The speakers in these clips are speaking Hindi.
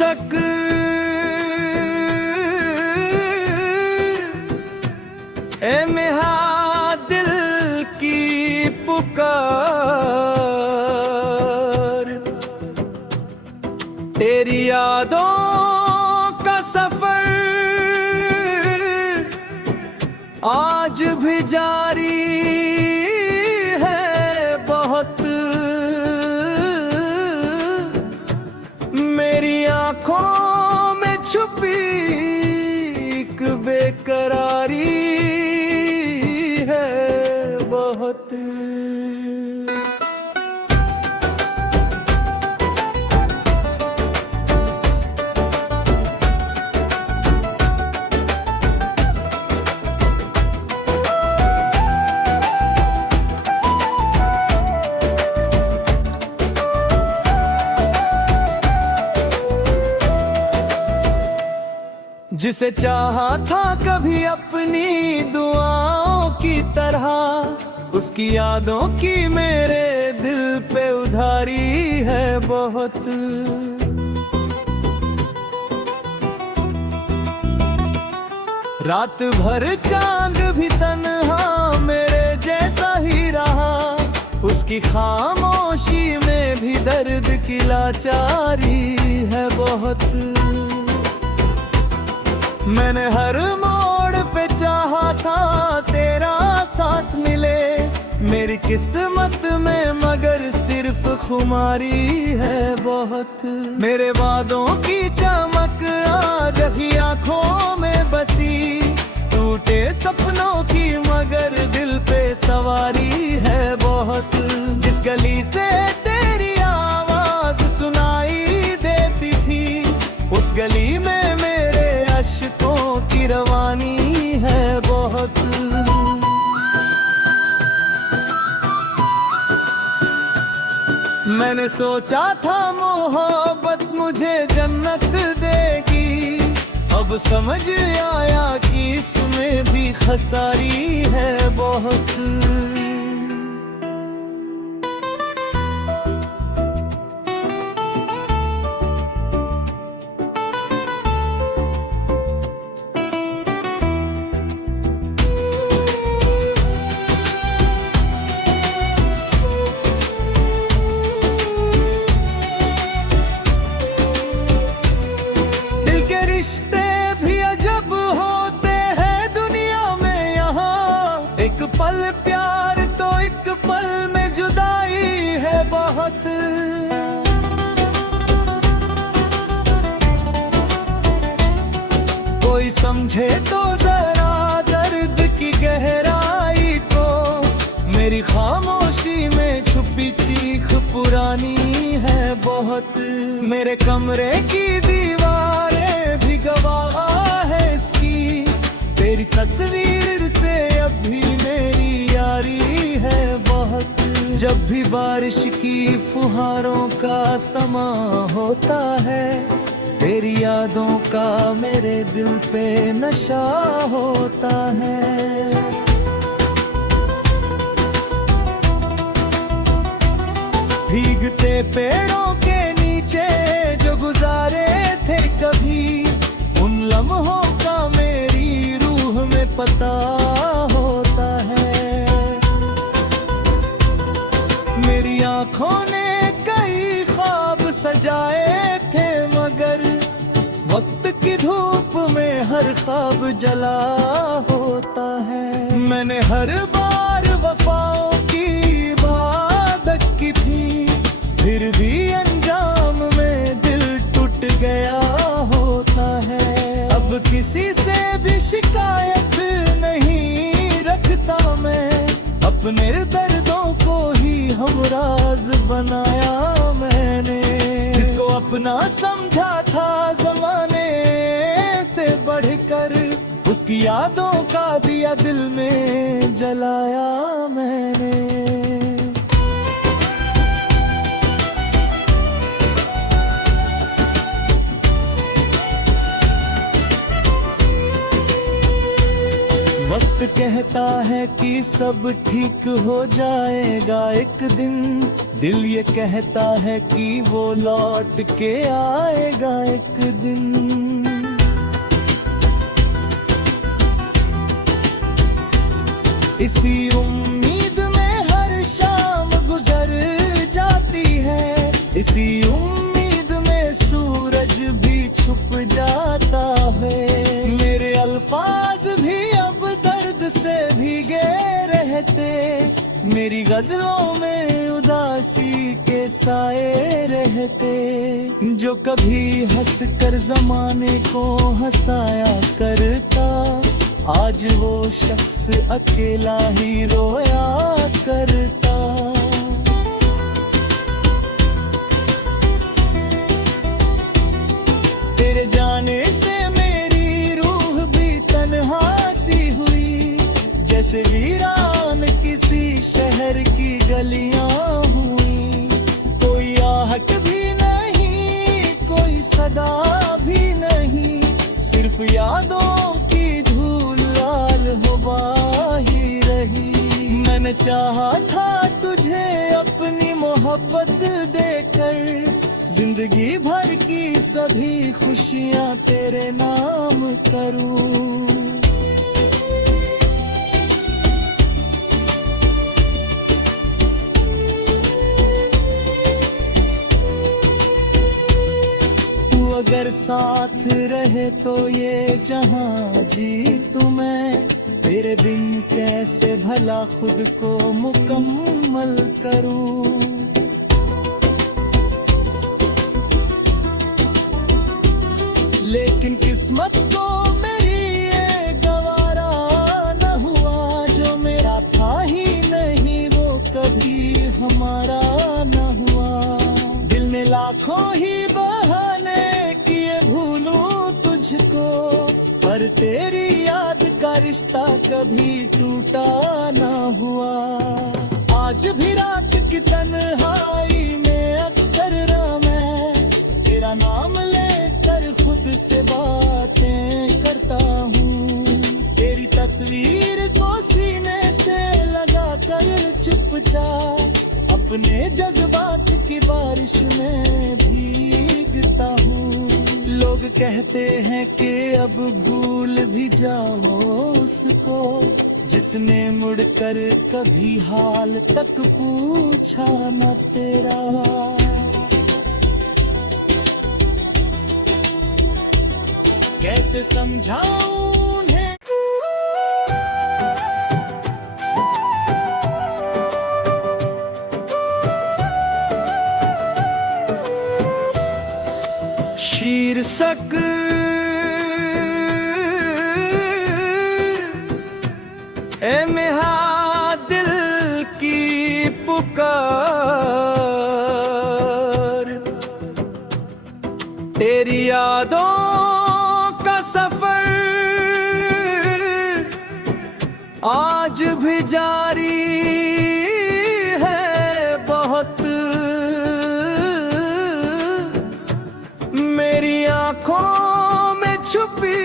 बेशक ए मेहा दिल की पुकार, तेरी यादों का सफर आज भी जारी है बहुत। मेरी आंखों में छुपी एक बेकरारी है बहुत। जिसे चाहा था कभी अपनी दुआओं की तरह, उसकी यादों की मेरे दिल पे उधारी है बहुत। रात भर चांद भी तन्हा मेरे जैसा ही रहा, उसकी खामोशी में भी दर्द की लाचारी है बहुत। मैंने हर मोड़ पे चाहा था तेरा साथ मिले, मेरी किस्मत में मगर सिर्फ खुमारी है बहुत। मेरे वादों की चमक आज रही आंखों में बसी, टूटे सपनों की मगर दिल पे सवारी है बहुत। जिस गली से तेरी आवाज सुनाई देती थी, उस गली में मेरे अश्कों की रवानी है बहुत। मैंने सोचा था मोहब्बत मुझे जन्नत देगी, अब समझ आया कि इसमें भी खसारी है बहुत। रिश्ते भी अजब होते हैं दुनिया में यहाँ, एक पल प्यार तो एक पल में जुदाई है बहुत। कोई समझे तो जरा दर्द की गहराई को, मेरी खामोशी में छुपी चीख पुरानी है बहुत। मेरे कमरे की दीवारें भी गवाह है इसकी, तेरी तस्वीर से अब भी मेरी यारी है बहुत। जब भी बारिश की फुहारों का समा होता है, तेरी यादों का मेरे दिल पे नशा होता है। भीगते पेड़ों के नीचे जो गुजारे थे कभी, उन लम्हों का मेरी रूह में पता होता है। मेरी आंखों ने कई ख्वाब सजाए थे मगर वक्त की धूप में हर ख्वाब जला होता है। मैंने हर बार वफाओं की इबादत की थी, फिर भी अंजाम में दिल टूट गया होता है। अब किसी से भी शिकायत नहीं रखता मैं, अपने दर्दों को ही हमराज बनाया मैंने। जिसको अपना समझा था जमाने से बढ़कर, उसकी यादों का दिया दिल में जलाया मैंने। वक्त कहता है कि सब ठीक हो जाएगा एक दिन, दिल ये कहता है कि वो लौट के आएगा एक दिन। इसी उम्मीद में हर शाम गुजर जाती है, इसी उम्मीद में सूरज भी छुप जाता है। मेरे अल्फाज भी अब दर्द से भीगे रहते, मेरी गजलों में उदासी के साए रहते। जो कभी हंस कर जमाने को हंसाया करता, आज वो शख्स अकेला ही रोया करता। तेरे जाने से मेरी रूह भी तन्हा सी हुई, जैसे वीरान किसी शहर की गलियां हुई। कोई आहट भी नहीं, कोई सदा भी नहीं, सिर्फ यादों ही रही। मैंने चाहा था तुझे अपनी मोहब्बत देकर, जिंदगी भर की सभी खुशियां तेरे नाम करूं। तू अगर साथ रहे तो ये जहां जीतूं मैं, तेरे बिन कैसे भला खुद को मुकम्मल करूं। लेकिन किस्मत को मेरी ये गवारा न हुआ, जो मेरा था ही नहीं वो कभी हमारा न हुआ। दिल में लाखों ही बहाने किए भूलूं तुझको, पर तेरी याद का रिश्ता कभी टूटा ना हुआ। आज भी रात की तन्हाई में अक्सर मैं तेरा नाम लेकर खुद से बातें करता हूँ। तेरी तस्वीर को सीने से लगा कर चुपचाप अपने जज्बात की बारिश में भीगता हूँ। लोग कहते हैं कि अब भूल भी जाओ उसको, जिसने मुड़कर कभी हाल तक पूछा न तेरा। कैसे समझाऊं उन्हें शीर्षक ए मेहा दिल की पुकार, तेरी यादों का सफर आज भी जारी है बहुत। मेरी आंखों में छुपी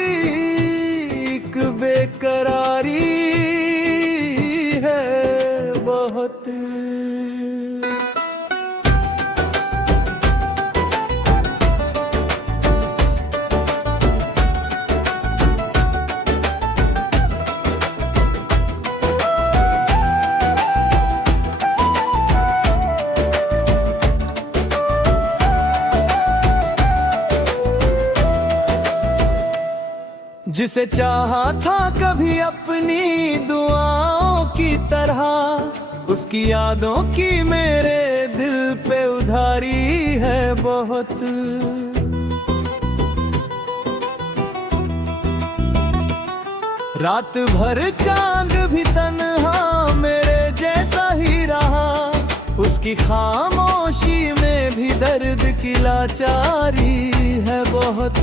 एक बेकरारी है बहुत। जिसे चाहा था कभी अपनी दुआओं की तरह, उसकी यादों की मेरे दिल पे उधारी है बहुत। रात भर चांद भी तन्हा मेरे जैसा ही रहा, उसकी खामोशी में भी दर्द की लाचारी है बहुत।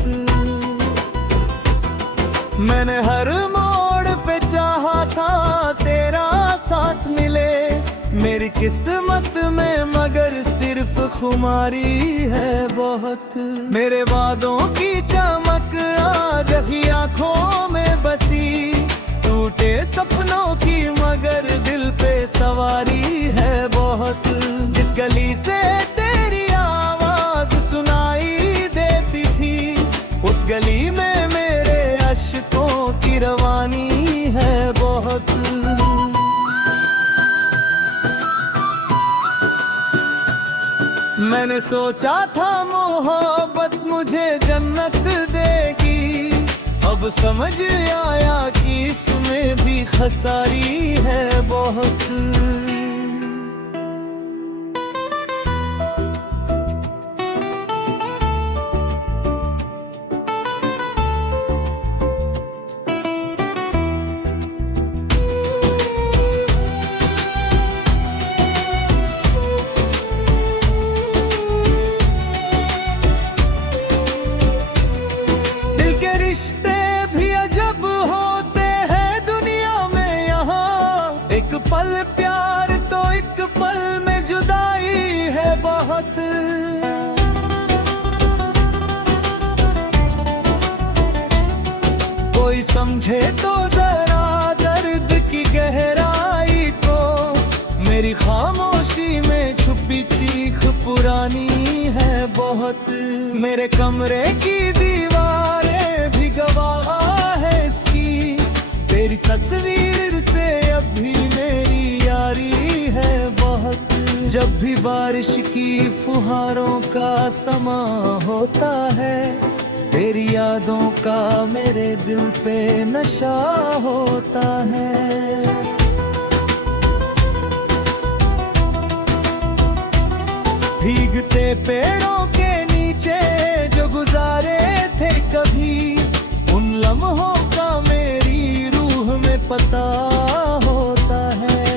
मैंने हर मोड़ पे चाहा था तेरा साथ मिले, मेरी किस्मत में मगर सिर्फ खुमारी है बहुत। मेरे वादों की चमक आ रही आंखों में बसी, टूटे से तेरी आवाज सुनाई देती थी। उस गली में मेरे अश्कों की रवानी है बहुत। मैंने सोचा था मोहब्बत मुझे जन्नत देगी, अब समझ आया कि इसमें भी खसारी है बहुत। रिश्ते भी अजब होते हैं दुनिया में यहाँ, एक पल प्यार तो एक पल में जुदाई है बहुत। कोई समझे तो जरा दर्द की गहराई को, मेरी खामोशी में छुपी चीख पुरानी है बहुत। मेरे कमरे की दीवारें भी गवाह है इसकी, तेरी तस्वीर से अब भी मेरी यारी है बहुत। जब भी बारिश की फुहारों का समा होता है, तेरी यादों का मेरे दिल पे नशा होता है। भीगते पेड़ों के नीचे जो गुजारे थे कभी, उन लम्हों का मेरी रूह में पता होता है।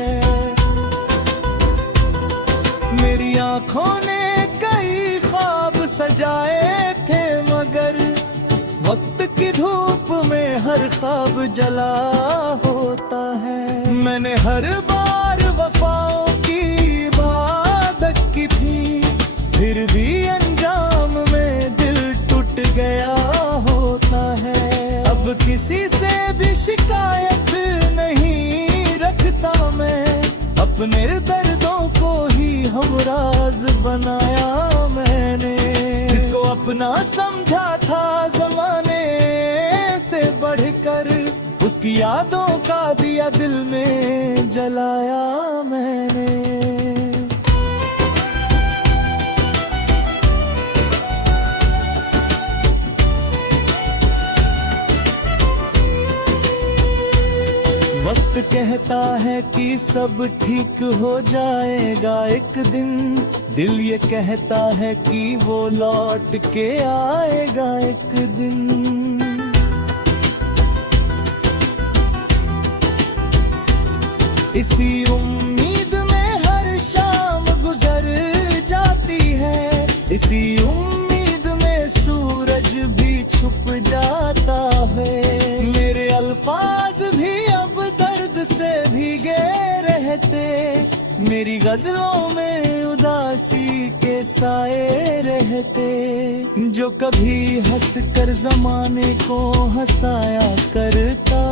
मेरी आंखों ने कई ख्वाब सजाए थे मगर वक्त की धूप में हर ख्वाब जला होता है। मैंने हर बार वफाओं की इबादत की थी, फिर भी अंजाम में दिल टूट गया होता है। अब किसी से भी शिकायत नहीं रखता मैं, अपने दर्दों को ही हमराज बनाया मैंने। जिसको अपना समझा था जमाने से बढ़कर, उसकी यादों का दिया दिल में जलाया मैंने। वक्त कहता है कि सब ठीक हो जाएगा एक दिन, दिल ये कहता है कि वो लौट के आएगा एक दिन। इसी उम्मीद में हर शाम गुजर जाती है, इसी उम्मीद में सूरज भी छुप जाता है। मेरे अल्फाज भी अब दर्द से भीगे रहते, मेरी गजलों में उदासी के साए रहते। जो कभी हंस कर जमाने को हंसाया करता,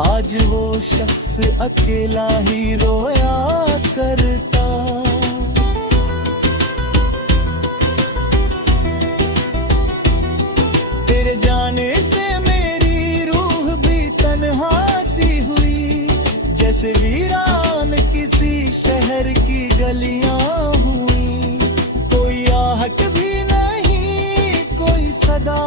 आज वो शख्स अकेला ही रोया करता। तेरे जाने से मेरी रूह भी तन्हा सी हुई, जैसे वीरान किसी शहर की गलियां हुई। कोई आहट भी नहीं, कोई सदा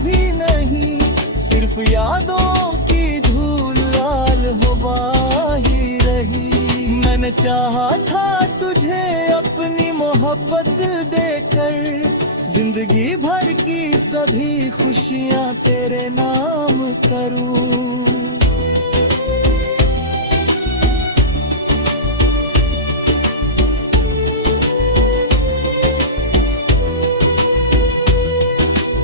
भी नहीं, सिर्फ यादों की धूल लाल हुआ ही रही। मैंने चाहा था तुझे अपनी मोहब्बत देकर, जिंदगी भर की सभी खुशियां तेरे नाम करूं।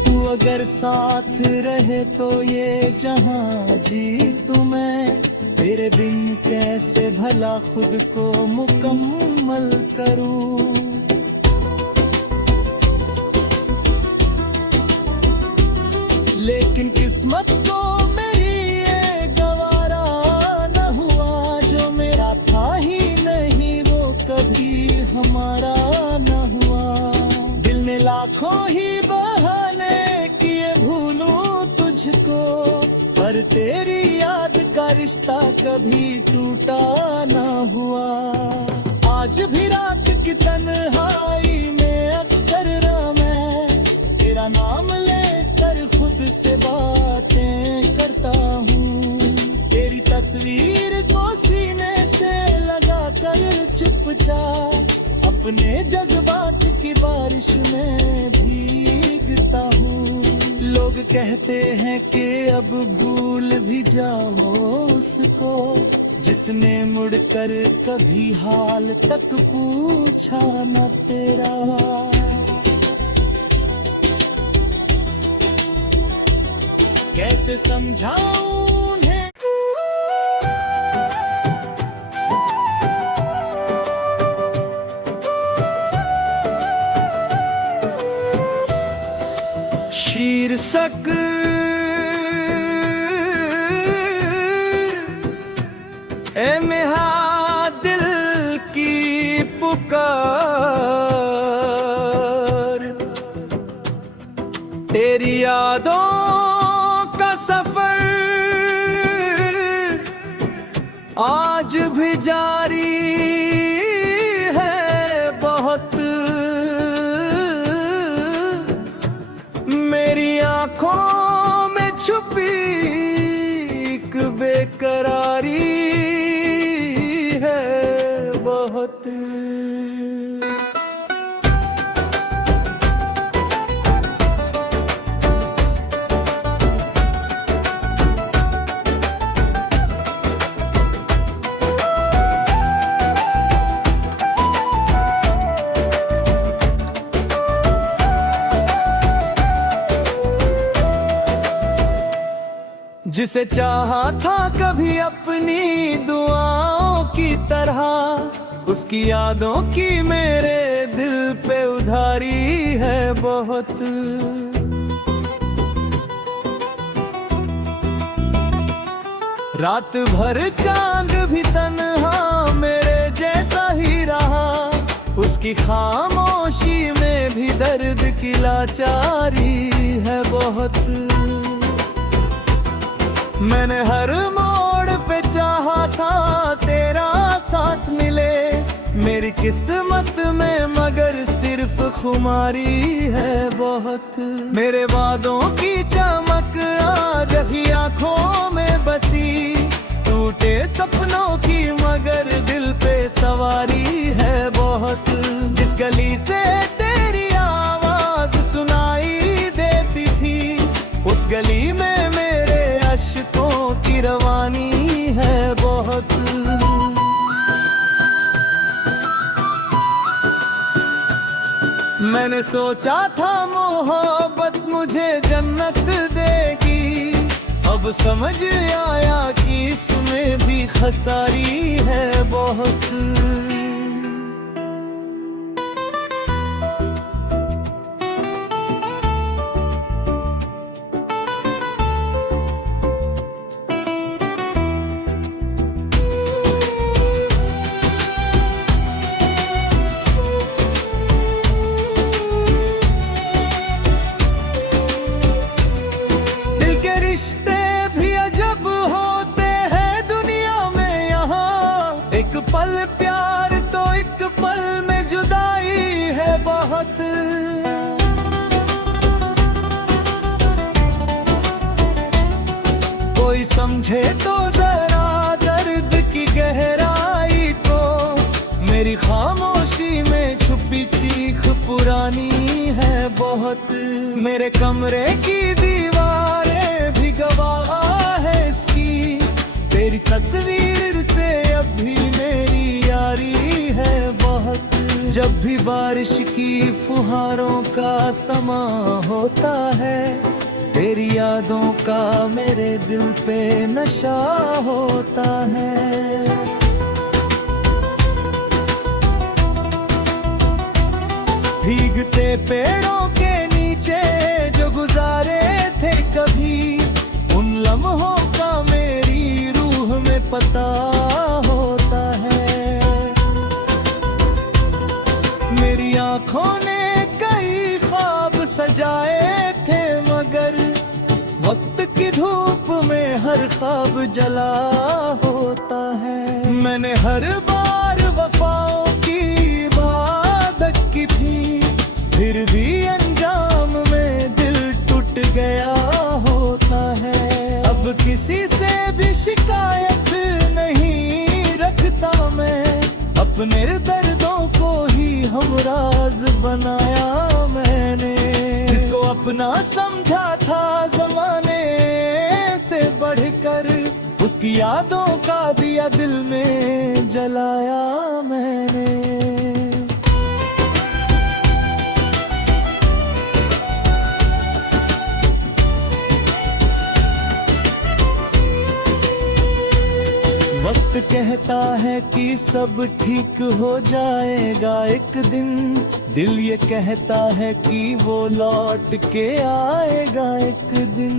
तू अगर साथ रहे तो ये जहां जीतूं मैं, तेरे बिन कैसे भला खुद को मुकम्मल करूं। लेकिन किस्मत को मेरी ये गवारा न हुआ, जो मेरा था ही नहीं वो कभी हमारा तेरी याद का रिश्ता कभी टूटा ना हुआ। आज भी रात की तन्हाई में अक्सर मैं तेरा नाम लेकर खुद से बातें करता हूँ। तेरी तस्वीर को सीने से लगा कर चुपचाप अपने जज्बात की बारिश में भीगता हूँ। लोग कहते हैं कि अब भूल भी जाओ उसको जिसने मुड़कर कभी हाल तक पूछा न तेरा। कैसे समझाऊं उन्हें शीर्षक ए मेहा दिल की पुकार, तेरी यादों का सफर आज भी जारी है बहुत। मेरी आंखों में छुपी एक बेकरारी है बहुत। जिसे चाहा था कभी अपनी दुआओं की तरह, उसकी यादों की मेरे दिल पे उधारी है बहुत। रात भर चांद भी तन्हा मेरे जैसा ही रहा, उसकी खामोशी में भी दर्द की लाचारी है बहुत। मैंने हर मोड़ पे चाहा था तेरा साथ मिले, मेरी किस्मत में मगर सिर्फ खुमारी है बहुत। मेरे वादों की चमक आज भी आंखों में बसी, टूटे सपनों की मगर दिल पे सवारी है बहुत। जिस गली से तेरी आवाज सुनाई देती थी, उस गली में मेरे अश्कों की रवानी है बहुत। मैंने सोचा था मोहब्बत मुझे जन्नत देगी, अब समझ आया कि इसमें भी खसारी है बहुत। रिश्ते भी अजब होते हैं दुनिया में यहाँ, एक पल प्यार तो एक पल में जुदाई है बहुत। कोई समझे तो जरा दर्द की गहराई को, मेरी खामोशी में छुपी चीख पुरानी है बहुत। मेरे कमरे की दीवारें भी गवाह है इसकी, तेरी तस्वीर से अब भी मेरी यारी है बहुत। जब भी बारिश की फुहारों का समा होता है, तेरी यादों का मेरे दिल पे नशा होता है। भीगते पेड़ों के नीचे जो गुजारे थे कभी, उन लम्हों का मेरी रूह में पता होता है। मेरी आंखों ने कई ख्वाब सजाए थे मगर वक्त की धूप में हर ख्वाब जला होता है। मैंने हर बार वफाओं की इबादत की थी, फिर भी अंजाम में दिल टूट गया होता है। अब किसी से भी शिकायत नहीं रखता मैं, अपने दर्दों को ही हमराज बनाया मैंने। जिसको अपना समझा था जमाने से बढ़कर, उसकी यादों का दिया दिल में जलाया मैंने। वक्त कहता है कि सब ठीक हो जाएगा एक दिन, दिल ये कहता है कि वो लौट के आएगा एक दिन।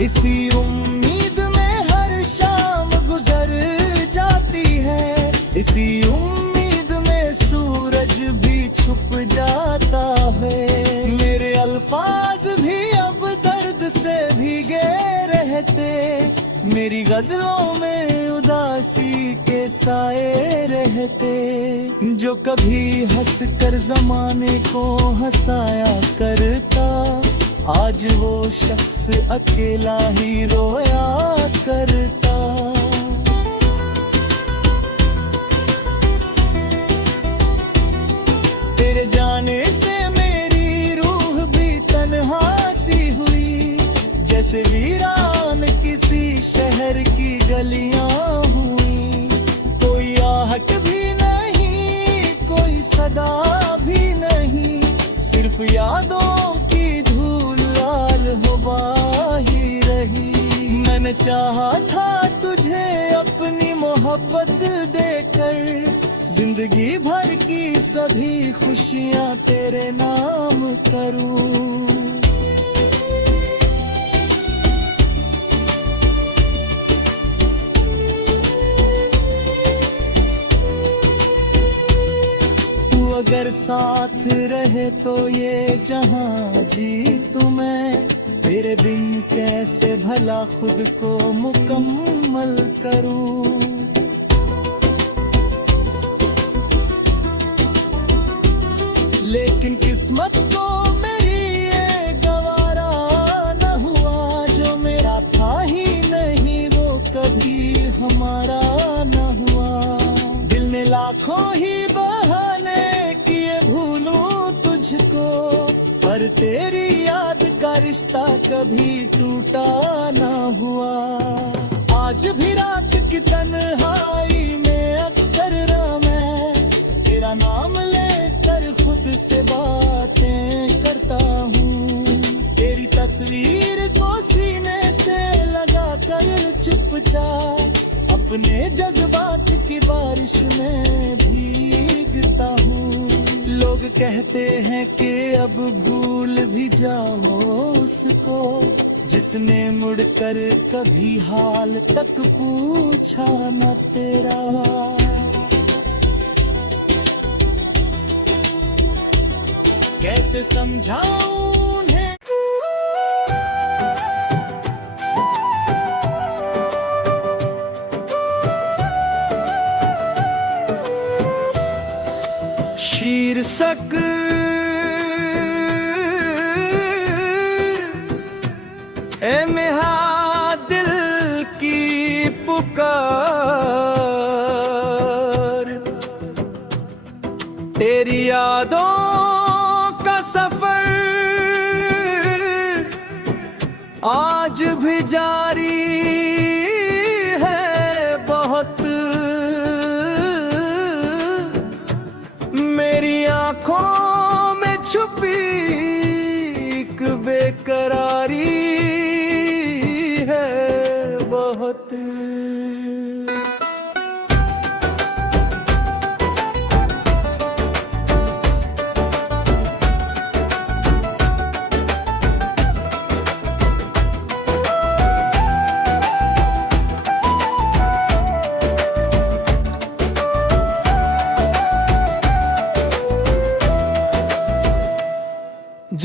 इसी उम्मीद में हर शाम गुजर जाती है, इसी उम्मीद में सूरज भी छुप जाता है। मेरे अल्फाज भी अब दर्द से भीगे रहते, मेरी गजलों में उदासी के साए रहते। जो कभी हंस कर जमाने को हंसाया करता, आज वो शख्स अकेला ही रोया करता। तेरे जाने से मेरी रूह भी तन्हा सी हुई, जैसे वीरान किसी शहर की गलियां हुई। कोई आहट भी नहीं, कोई सदा भी नहीं, सिर्फ यादों ही रही। मैंने चाहा था तुझे अपनी मोहब्बत देकर, जिंदगी भर की सभी खुशियां तेरे नाम करूं। तू अगर साथ रहे तो ये जहां जीतूं मैं, तेरे बिन कैसे भला खुद को मुकम्मल करूं। लेकिन किस्मत को मेरी ये गवारा न हुआ, जो मेरा था ही नहीं वो कभी हमारा न हुआ। दिल ने लाखों ही बहाने किए भूलूं तुझको, पर तेरी याद का रिश्ता कभी टूटा ना हुआ। आज भी रात की तन्हाई में अक्सर मैं तेरा नाम लेकर खुद से बातें करता हूँ। तेरी तस्वीर को सीने से लगा कर चुपचाप अपने जज्बात की बारिश में भीगता हूँ। लोग कहते हैं कि अब भूल भी जाओ उसको, जिसने मुड़कर कभी हाल तक पूछा न तेरा। कैसे समझाऊं उन्हें शीर्षक ए मेहा दिल की पुकार, तेरी यादों का सफर आज भी जारी है बहुत। मेरी आंखों में छुपी एक बेकरारी है बहुत।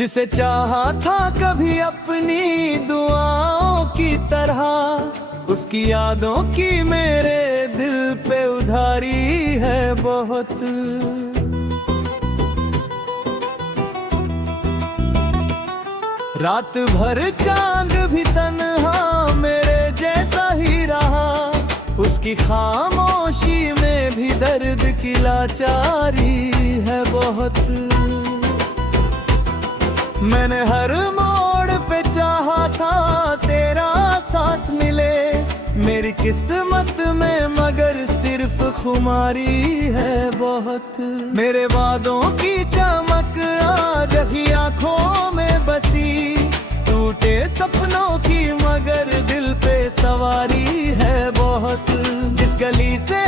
जिसे चाहा था कभी अपनी दुआओं की तरह, उसकी यादों की मेरे दिल पे उधारी है बहुत। रात भर चांद भी तन्हा मेरे जैसा ही रहा, उसकी खामोशी में भी दर्द की लाचारी है बहुत। मैंने हर मोड़ पे चाहा था तेरा साथ मिले, मेरी किस्मत में मगर सिर्फ खुमारी है बहुत। मेरे वादों की चमक आज भी आंखों में बसी, टूटे सपनों की मगर दिल पे सवारी है बहुत। जिस गली से